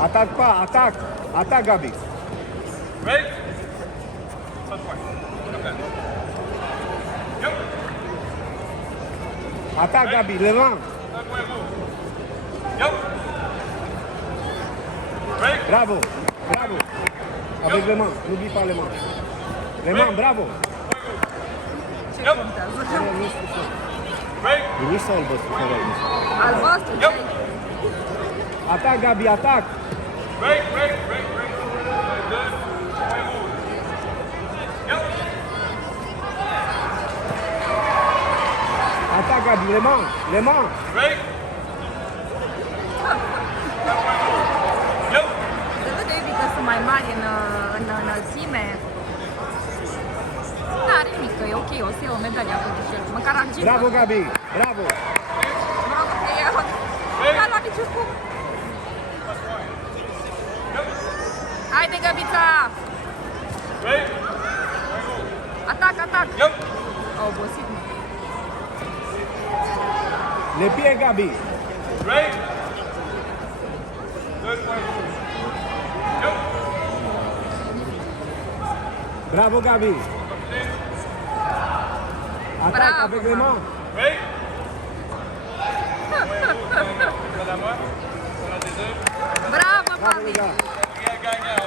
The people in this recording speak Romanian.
Attaque pas, attaque. Attaque, Gabi. Break. Pas de point. Comme ça. Yep. Attaque, Gabi. Les mains. Un point rouge. Yep. Break. Bravo. Bravo. Avec les mains. N'oublie pas les mains. Les mains, bravo. Ce Yep. contează? Break. Nu să albăstru, care ai zis. Albastru, Yep. ce-ai? Attaque, Gabi, attaque. Break, break, break, break. Deux. Point rouge. Yep. Attaque, Gabi, les mains. Les mains. Break. Yep. Se vede, Iubi, că sunt mai mari în înălțime. N-are nimic, că e ok, o să iau o medalie acolo și el, măcar argint. Bravo, Gabi. Bravo. Mă rog, că e n-a luat niciun cum. Haide, Gabița! Break. Atac, atac! Yep. A obosit, mă. Les pieds, Gabi. Break. Deux points rouges. Yep. Bravo, Gabi. Attaque Bravo, avec les bravo. mains. Break. Point rouge. À la moi. À la des deux. Bravo, Bravo, Gabi! les gars. Gagnant.